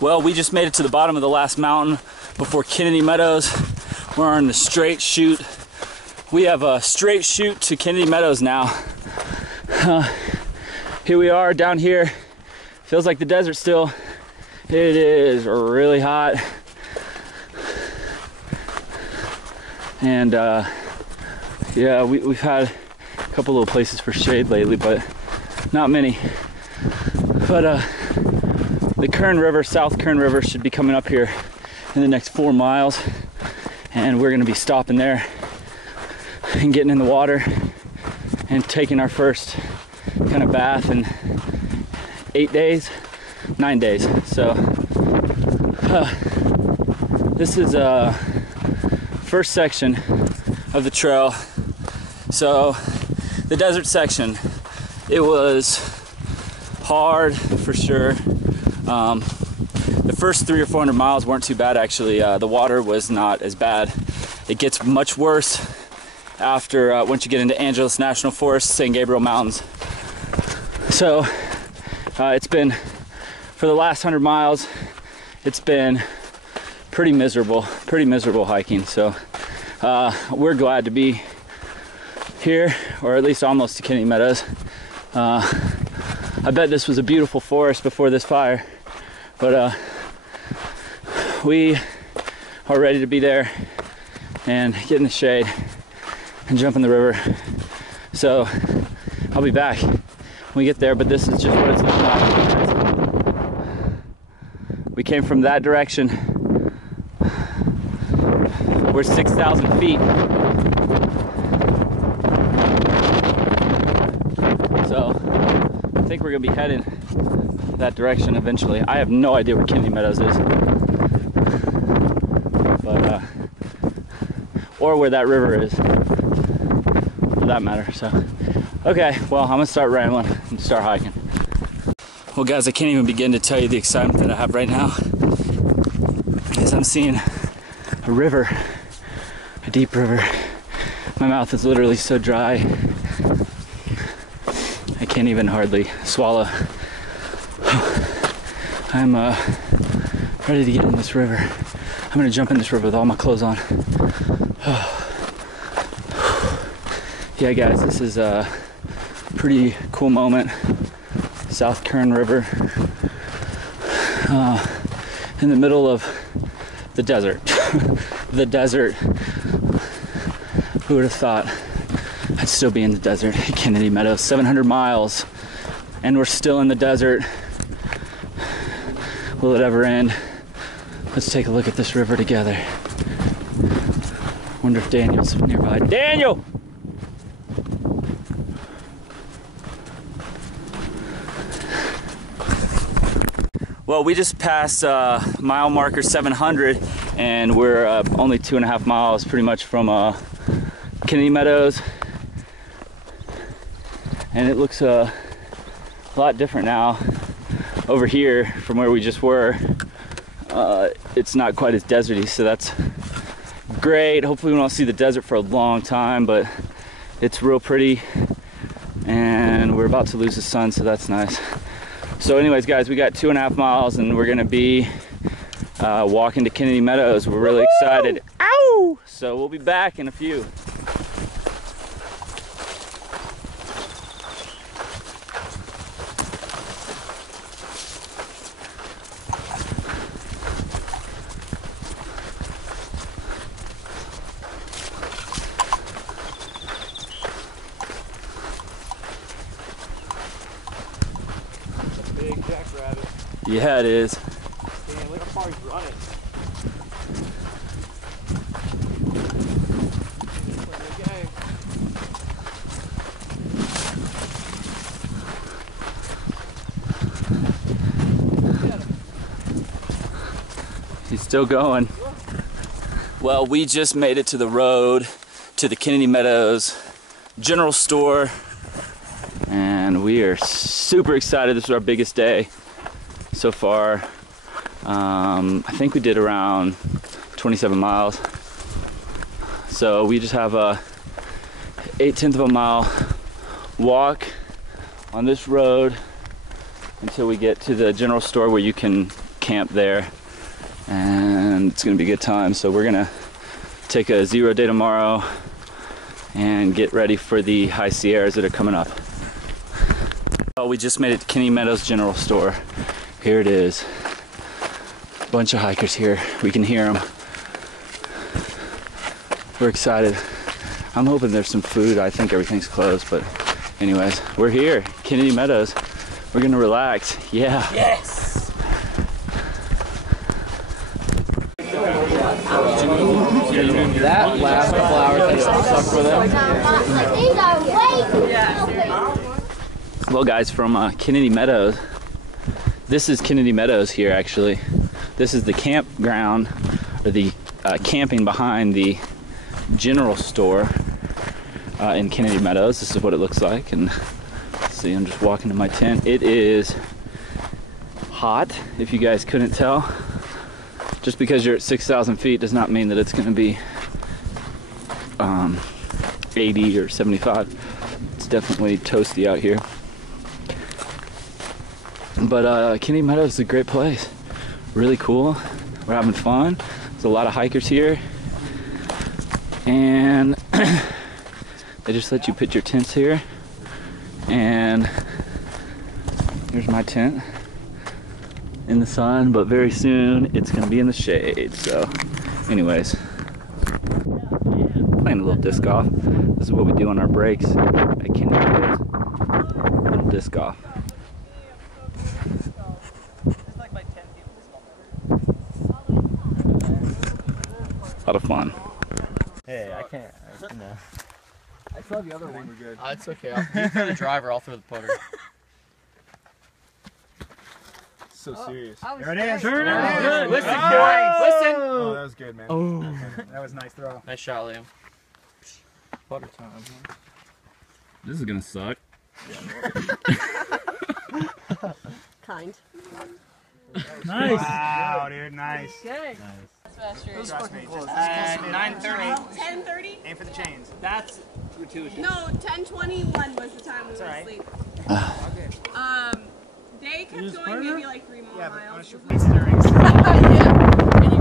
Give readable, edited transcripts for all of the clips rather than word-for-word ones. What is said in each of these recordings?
Well, we just made it to the bottom of the last mountain before Kennedy Meadows. We're on the straight shoot. We have a straight shoot to Kennedy Meadows now. Here we are down here. Feels like the desert still. It is really hot. And yeah, we've had a couple little places for shade lately, but not many. But the Kern River, South Kern River, should be coming up here in the next 4 miles, and we're gonna be stopping there and getting in the water and taking our first kind of bath in 9 days. So this is first section of the trail. So the desert section, it was hard for sure. The first 300 or 400 miles weren't too bad actually. The water was not as bad. It gets much worse after once you get into Angeles National Forest, San Gabriel Mountains. So it's been, for the last 100 miles, it's been pretty miserable hiking. So we're glad to be here, or at least almost to Kennedy Meadows. I bet this was a beautiful forest before this fire, but we are ready to be there and get in the shade and jump in the river. So I'll be back when we get there, but this is just what it's looking like. We came from that direction. We're 6,000 feet. So I think we're gonna be heading that direction eventually. I have no idea where Kennedy Meadows is, but or where that river is, for that matter. So okay, well, I'm gonna start rambling and start hiking. Well guys, I can't even begin to tell you the excitement that I have right now as I'm seeing a river, a deep river. My mouth is literally so dry I can't even hardly swallow. I'm ready to get in this river. I'm gonna jump in this river with all my clothes on. Yeah guys, this is a pretty cool moment. South Kern River, in the middle of the desert. The desert. Who would have thought I'd still be in the desert at Kennedy Meadows? 700 miles, and we're still in the desert. Will it ever end? Let's take a look at this river together. Wonder if Daniel's nearby. Daniel! Well, we just passed mile marker 700, and we're only 2.5 miles pretty much from Kennedy Meadows. And it looks a lot different now over here from where we just were. It's not quite as deserty, so that's great. Hopefully we won't see the desert for a long time, but it's real pretty, and we're about to lose the sun, so that's nice. So anyways guys, we got 2.5 miles and we're gonna be walking to Kennedy Meadows. We're really excited. Ow! So we'll be back in a few. Yeah, it is. Damn, look how far he's running. He's still going. Well, we just made it to the road to the Kennedy Meadows general store, and we are super excited. This is our biggest day so far. I think we did around 27 miles. So we just have a 1/8 of a mile walk on this road until we get to the general store where you can camp there, and it's gonna be a good time. So we're gonna take a 0 day tomorrow and get ready for the high Sierras that are coming up. Oh, we just made it to Kenny Meadows General Store. Here it is. Bunch of hikers here. We can hear them. We're excited. I'm hoping there's some food. I think everything's closed, but anyways, we're here, Kennedy Meadows. We're gonna relax. Yeah. Yes! That last couple hours I sucked with them. Well guys, from Kennedy Meadows, this is Kennedy Meadows here actually. This is the campground, or the camping behind the general store in Kennedy Meadows. This is what it looks like, and see, I'm just walking to my tent. It is hot, if you guys couldn't tell. Just because you're at 6,000 feet does not mean that it's going to be 80 or 75. It's definitely toasty out here. But Kennedy Meadows is a great place. Really cool. We're having fun. There's a lot of hikers here. And they just let you put your tents here. And here's my tent in the sun, but very soon it's gonna be in the shade. So anyways, playing a little disc golf. This is what we do on our breaks at Kennedy Meadows. A little disc golf. A lot of fun. Hey, I can't. No. I saw the other one. We're good. It's okay. You throw the driver, I'll throw the putter. So serious. There it is. Turn it in. Listen, guys. Listen. Oh, that was good, man. Oh. That was a nice throw. Nice shot, Liam. Putter time. This is gonna suck. Kind. Nice. Wow, dude. Nice. Okay. Nice. Trust me. 9:30. 10:30? Aim for the chains. That's gratuitous. No, 10:21 was the time we were right. asleep. They kept going maybe like 3 more Yeah, but I want miles. to shoot from stirrings. Yeah. And you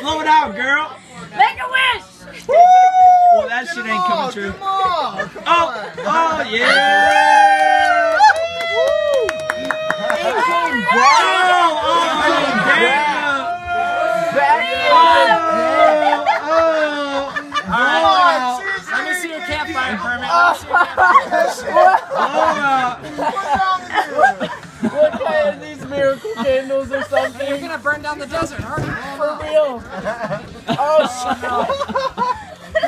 Blow it out, girl. Make a wish! Well, that shit ain't coming true. Come on. Oh, yeah. It came back. Let me see your campfire permit. What kind of these miracle candles or something? You're gonna burn down the desert, aren't you? For real. Oh, shit.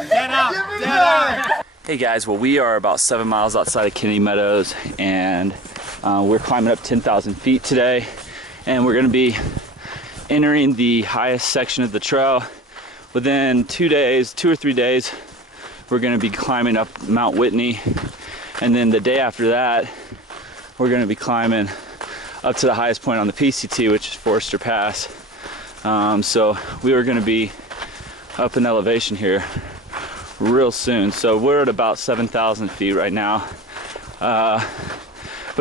Dead out. Dead out. Hey guys, well we are about 7 miles outside of Kennedy Meadows, and we're climbing up 10,000 feet today, and we're going to be entering the highest section of the trail. Within 2 or 3 days, we're going to be climbing up Mount Whitney, and then the day after that we're going to be climbing up to the highest point on the PCT, which is Forester Pass. So we are going to be up in elevation here real soon. So we're at about 7,000 feet right now, but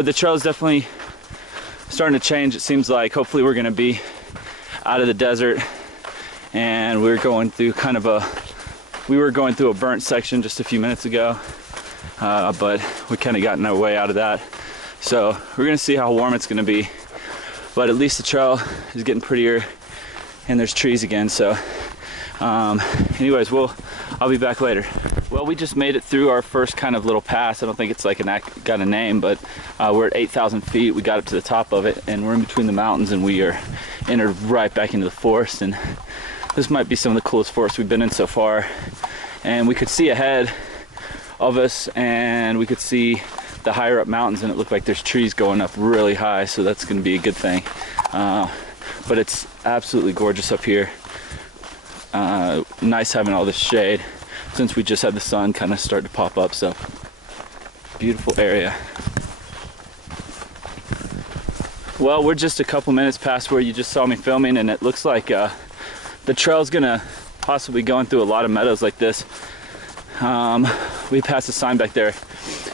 the trail is definitely starting to change. It seems like hopefully we're going to be out of the desert and we were going through a burnt section just a few minutes ago, but we kind of gotten our way out of that. So we're gonna see how warm it's gonna be, but at least the trail is getting prettier and there's trees again. So anyways, I'll be back later. Well, we just made it through our first kind of little pass. I don't think it's like got a name, but we're at 8,000 feet. We got up to the top of it, and we're in between the mountains, and we are entered right back into the forest. And this might be some of the coolest forest we've been in so far. And we could see ahead of us, and we could see the higher up mountains, and it looked like there's trees going up really high, so that's going to be a good thing. But it's absolutely gorgeous up here. Nice having all this shade since we just had the sun kind of start to pop up. So beautiful area. Well, we're just a couple minutes past where you just saw me filming, and it looks like the trail's gonna possibly going through a lot of meadows like this. We passed a sign back there,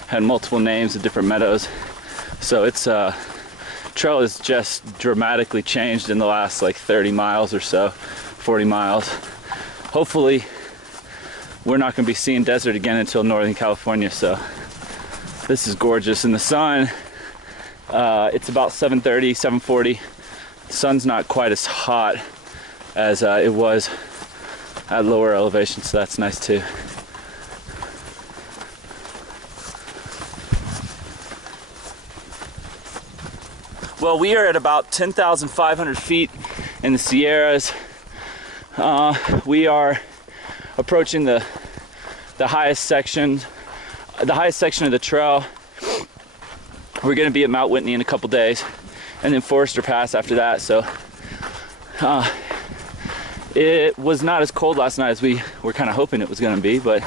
had multiple names of different meadows. So it's trail has just dramatically changed in the last like 30 miles or so, 40 miles. Hopefully we're not going to be seeing desert again until Northern California. So this is gorgeous. In the sun, it's about 7:30, 7:40. The sun's not quite as hot as it was at lower elevation, so that's nice too. Well, we are at about 10,500 feet in the Sierras. We are approaching the highest section of the trail. We're going to be at Mount Whitney in a couple days, and then Forester Pass after that. So it was not as cold last night as we were kind of hoping it was going to be, but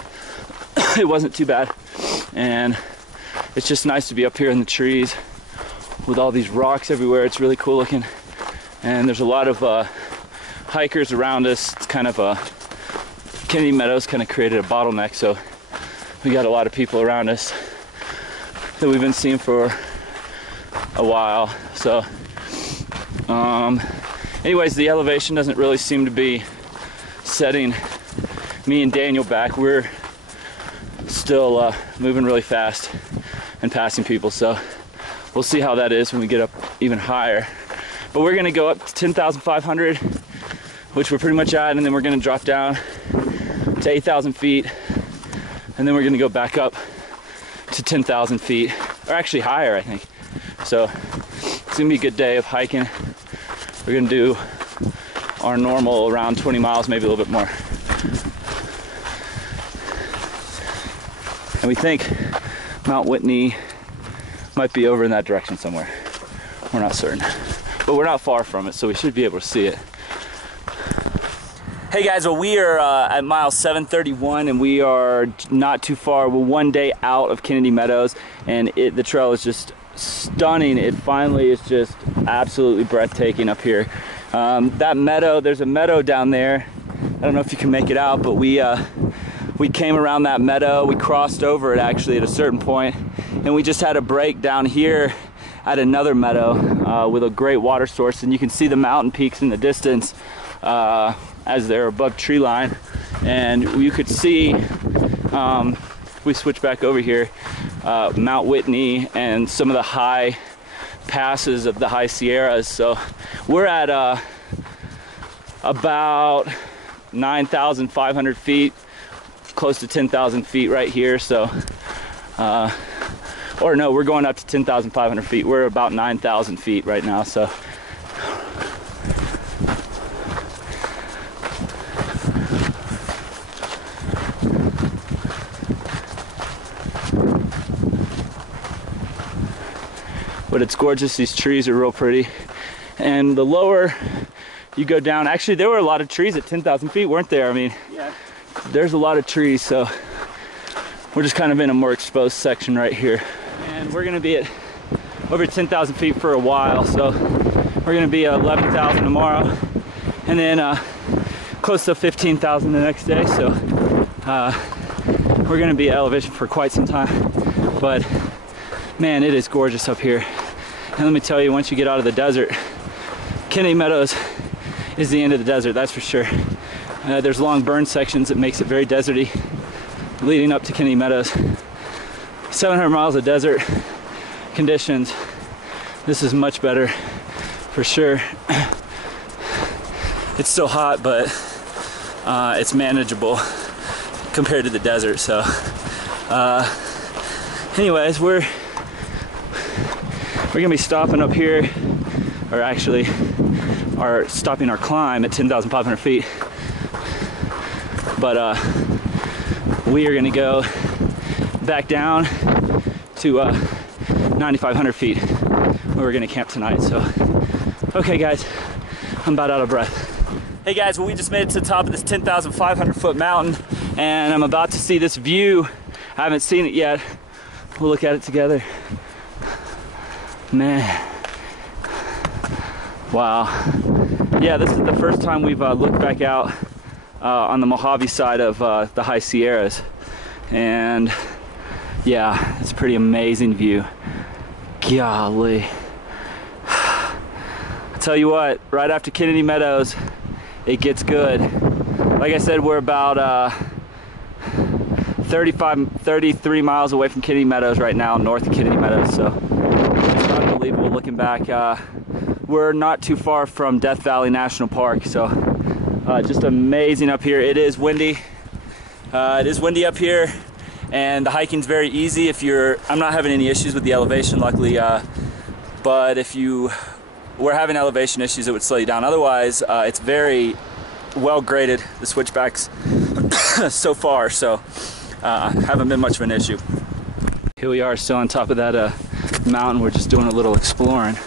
it wasn't too bad. And it's just nice to be up here in the trees with all these rocks everywhere. It's really cool looking, and there's a lot of hikers around us. It's kind of Kennedy Meadows kind of created a bottleneck, so we got a lot of people around us that we've been seeing for a while. So anyways, the elevation doesn't really seem to be setting me and Daniel back. We're still moving really fast and passing people, so we'll see how that is when we get up even higher. But we're gonna go up to 10,500, which we're pretty much at, and then we're gonna drop down to 8,000 feet, and then we're gonna go back up to 10,000 feet, or actually higher, I think. So it's gonna be a good day of hiking. We're gonna do our normal around 20 miles, maybe a little bit more. And we think Mount Whitney might be over in that direction somewhere. We're not certain, but we're not far from it, so we should be able to see it. Hey guys, well, we are at mile 731, and we are not too far. We're one day out of Kennedy Meadows, and the trail is just stunning. It finally is just absolutely breathtaking up here. That meadow, there's a meadow down there. I don't know if you can make it out, but we came around that meadow. We crossed over it actually at a certain point, and we just had a break down here at another meadow with a great water source, and you can see the mountain peaks in the distance as they're above tree line. And you could see, if we switch back over here, Mount Whitney and some of the high passes of the high Sierras. So we're at about 9,500 feet, close to 10,000 feet right here. So or no, we're going up to 10,500 feet. We're about 9,000 feet right now. So but it's gorgeous. These trees are real pretty. And the lower you go down, actually there were a lot of trees at 10,000 feet, weren't there? I mean, yeah, there's a lot of trees. So we're just kind of in a more exposed section right here. And we're gonna be at over 10,000 feet for a while. So we're gonna be at 11,000 tomorrow, and then close to 15,000 the next day. So we're gonna be at elevation for quite some time. But man, it is gorgeous up here. And let me tell you, once you get out of the desert, Kennedy Meadows is the end of the desert, that's for sure. There's long burn sections that makes it very deserty leading up to Kennedy Meadows. 700 miles of desert conditions. This is much better for sure. It's still hot, but it's manageable compared to the desert. So anyways, we're gonna be stopping up here, or actually stopping our climb at 10,500 feet. But we are gonna go back down to 9,500 feet where we're gonna camp tonight. So, okay guys, I'm about out of breath. Hey guys, well, we just made it to the top of this 10,500 foot mountain, and I'm about to see this view. I haven't seen it yet. We'll look at it together. Man, wow. Yeah, this is the first time we've looked back out on the Mojave side of the High Sierras, and yeah, it's a pretty amazing view. Golly. I tell you what, right after Kennedy Meadows, it gets good. Like I said, we're about 33 miles away from Kennedy Meadows right now, north of Kennedy Meadows, so it's unbelievable looking back. We're not too far from Death Valley National Park, so just amazing up here. It is windy. It is windy up here, and the hiking's very easy if I'm not having any issues with the elevation, luckily, but if you were having elevation issues, it would slow you down. Otherwise, it's very well graded, the switchbacks so far, so haven't been much of an issue. Here we are still on top of that mountain. We're just doing a little exploring.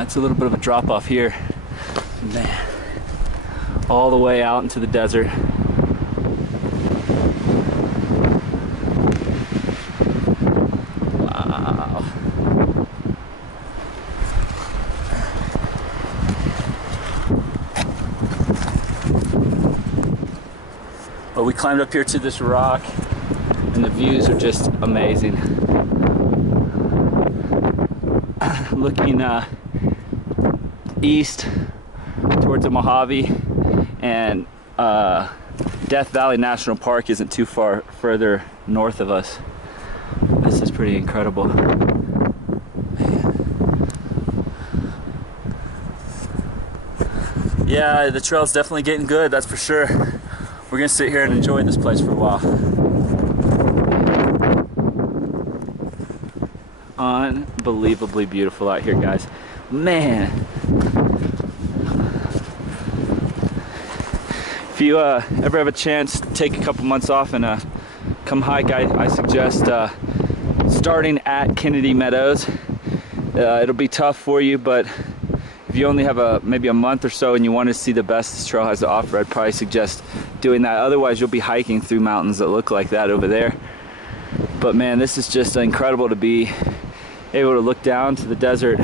It's a little bit of a drop off here. Man, all the way out into the desert. Wow. Well, we climbed up here to this rock, and the views are just amazing. Looking east towards the Mojave, and Death Valley National Park isn't too far further north of us. This is pretty incredible. Yeah, the trail's definitely getting good, that's for sure. We're gonna sit here and enjoy this place for a while. Unbelievably beautiful out here, guys. Man. If you ever have a chance to take a couple months off and come hike, I suggest starting at Kennedy Meadows. It'll be tough for you, but if you only have maybe a month or so and you want to see the best this trail has to offer, I'd probably suggest doing that. Otherwise, you'll be hiking through mountains that look like that over there. But man, this is just incredible to be able to look down to the desert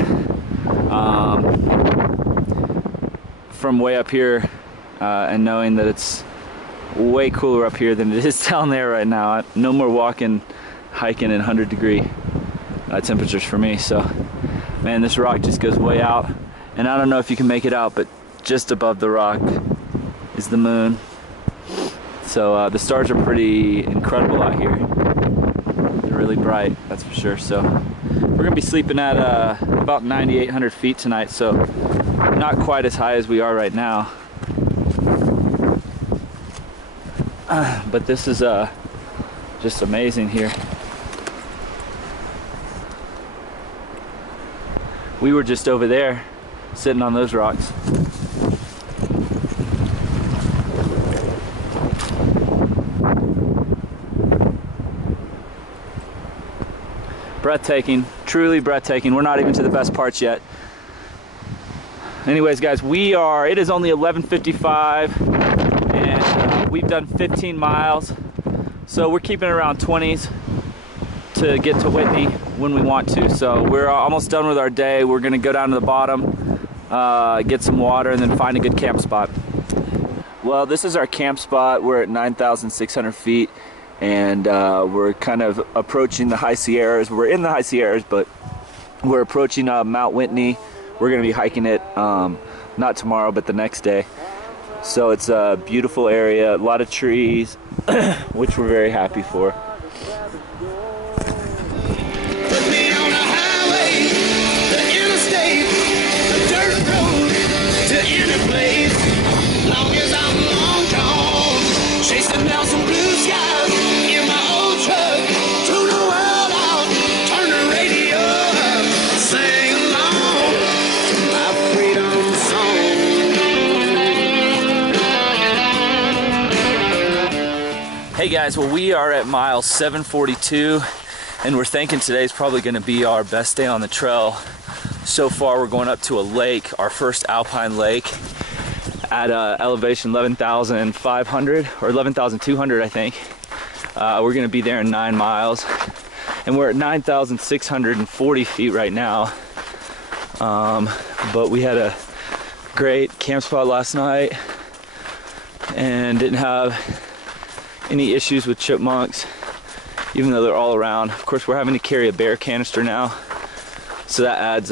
from way up here, and knowing that it's way cooler up here than it is down there right now. No more hiking in 100-degree temperatures for me. So man, this rock just goes way out, and I don't know if you can make it out, but just above the rock is the moon. So the stars are pretty incredible out here. They're really bright, that's for sure. So we're gonna be sleeping at about 9,800 feet tonight, so not quite as high as we are right now. But this is just amazing here. We were just over there sitting on those rocks. Breathtaking, truly breathtaking. We're not even to the best parts yet. Anyways, guys, it is only 11:55, and we've done 15 miles. So we're keeping it around 20s to get to Whitney when we want to. So we're almost done with our day. We're gonna go down to the bottom, get some water, and then find a good camp spot. Well, this is our camp spot. We're at 9,600 feet, and we're kind of approaching the High Sierras. We're in the High Sierras, but we're approaching Mount Whitney. We're going to be hiking it not tomorrow, but the next day. So it's a beautiful area, a lot of trees, which we're very happy for. Hey guys, well, we are at mile 742, and we're thinking today's probably going to be our best day on the trail. So far, we're going up to a lake, our first alpine lake, at elevation 11,500 or 11,200, I think. We're going to be there in 9 miles, and we're at 9,640 feet right now. But we had a great camp spot last night and didn't have any issues with chipmunks, even though they're all around. Of course, we're having to carry a bear canister now, so that adds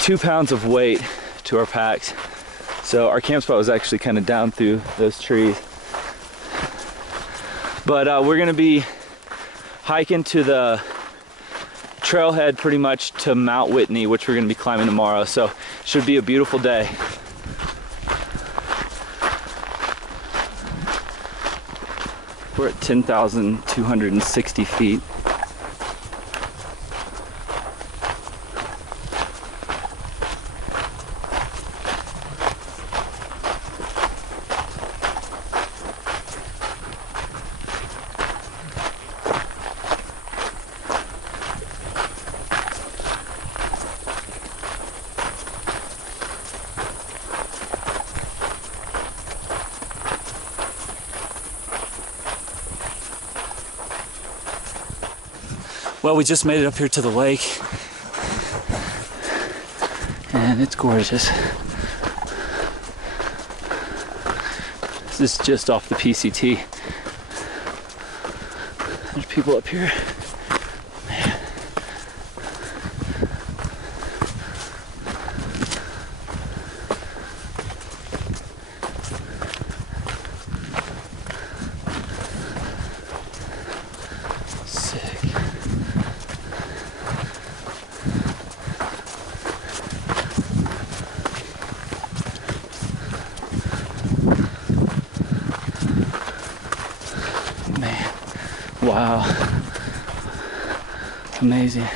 2 pounds of weight to our packs. So our camp spot was actually kind of down through those trees. But we're gonna be hiking to the trailhead pretty much to Mount Whitney, which we're gonna be climbing tomorrow. So should be a beautiful day. We're at 10,260 feet. Well, we just made it up here to the lake, and it's gorgeous. This is just off the PCT. There's people up here. Man. Wow, amazing.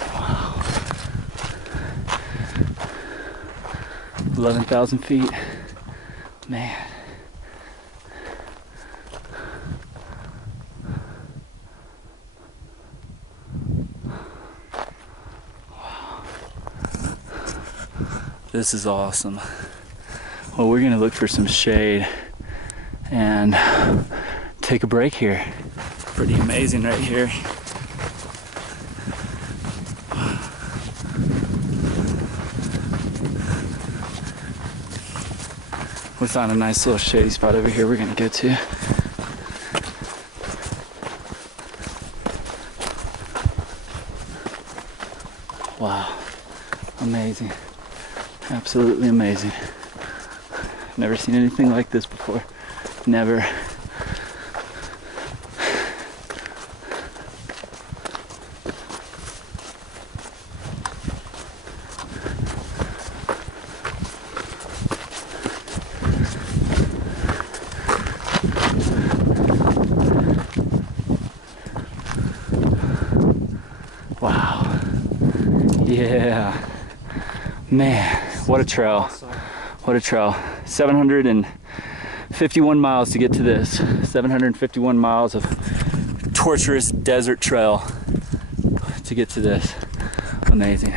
Wow, 11,000 feet, man. This is awesome. Well, we're gonna look for some shade and take a break here. Pretty amazing right here. We found a nice little shady spot over here we're gonna go to. Wow, amazing. Absolutely amazing. Never seen anything like this before. Never. Wow. Yeah. Man. What a trail. What a trail. 751 miles to get to this. 751 miles of torturous desert trail to get to this. Amazing.